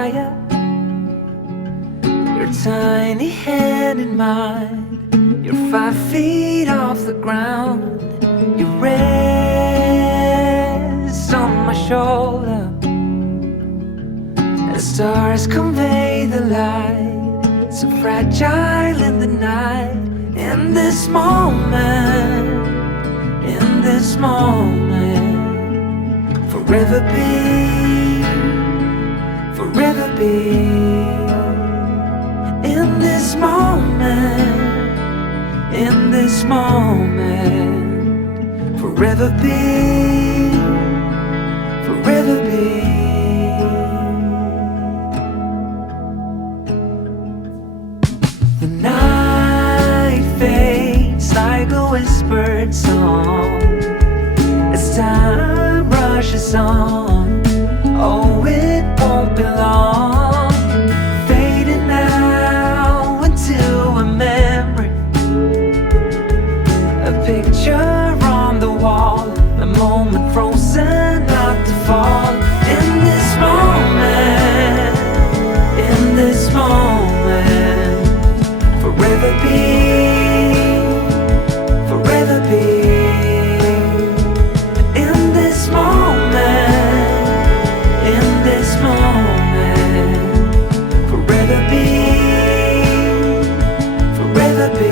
fire, your tiny hand in mine. You're 5 feet off the ground. You rest on my shoulder. The stars convey the light, so fragile in the night. In this moment, in this moment, forever be, forever be. In this moment, in this moment, forever be, forever be. The night fades like a whispered song as time rushes on. Oh, it won't be long, fading now into a memory, a picture on the wall, a moment frozen not to fall. In this moment, in this moment, forever be, forever be. In this moment, in this moment, forever be, forever be.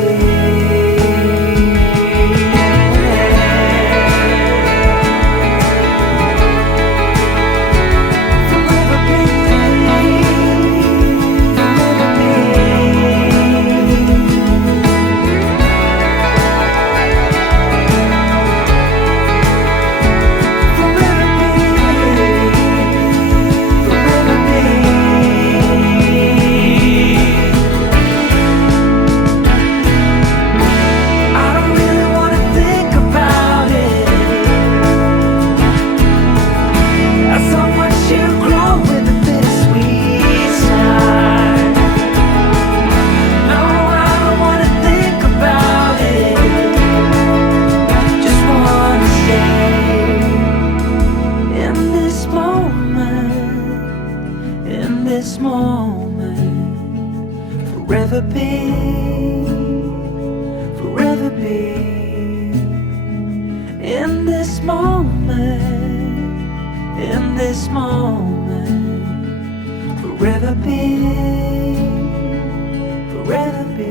This moment, forever be, forever be. In this moment, in this moment, forever be, forever be.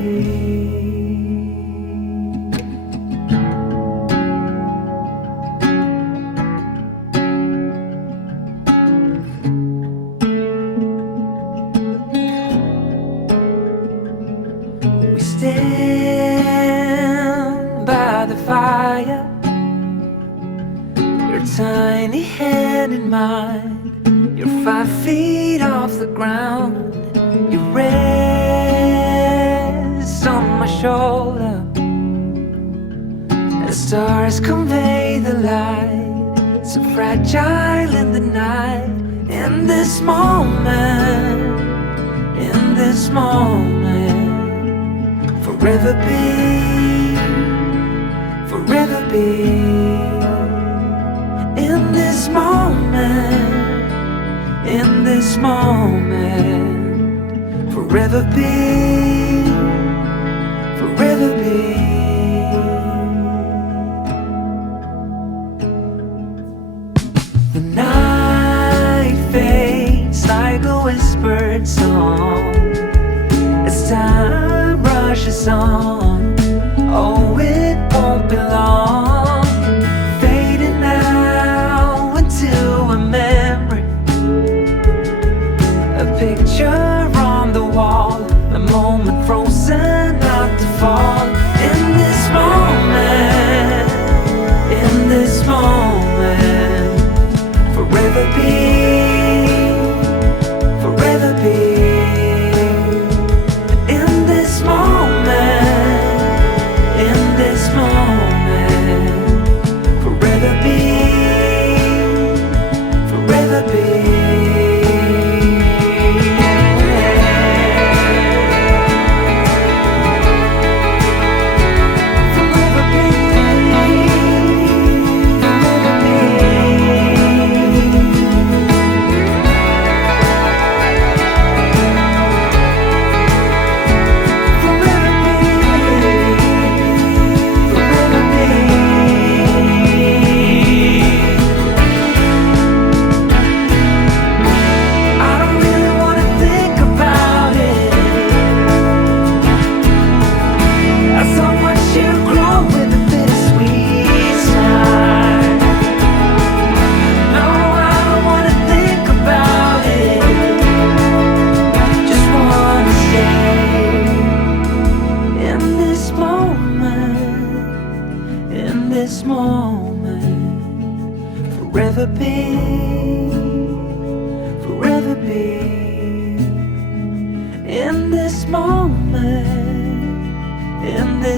Stand by the fire, your tiny hand in mine. You're 5 feet off the ground. You rest on my shoulder. The stars convey the light, so fragile in the night. In this moment, in this moment, forever be, forever be. In this moment, in this moment, forever be, forever be. The night fades like a whispered song as time rushes on. Oh, it won't be long, fading now into a memory, a picture on the wall, a moment frozen not to fall. In this moment, in this moment, forever be, forever be. In this moment,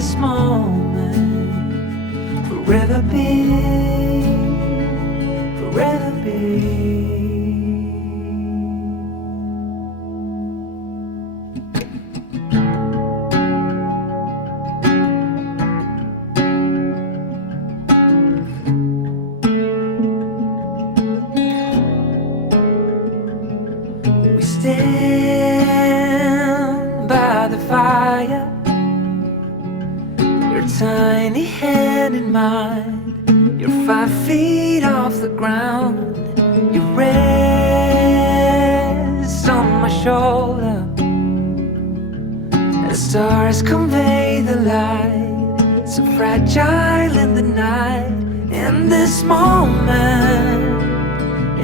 this moment, forever be, forever be. We stand by the fire, your tiny hand in mine. You're 5 feet off the ground. You rest on my shoulder. The stars convey the light, so fragile in the night. In this moment,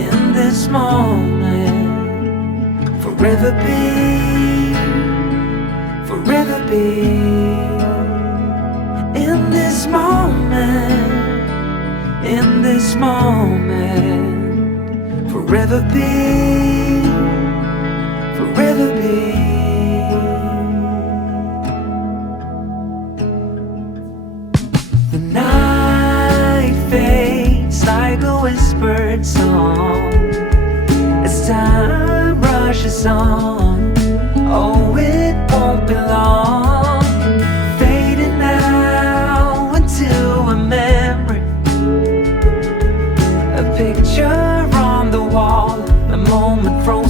in this moment, forever be, forever be. In this moment, in this moment, forever be, forever be. The night fades like a whispered song as time rushes on. Oh, it won't be long, fading now into a memory, a picture on the wall, a moment frozen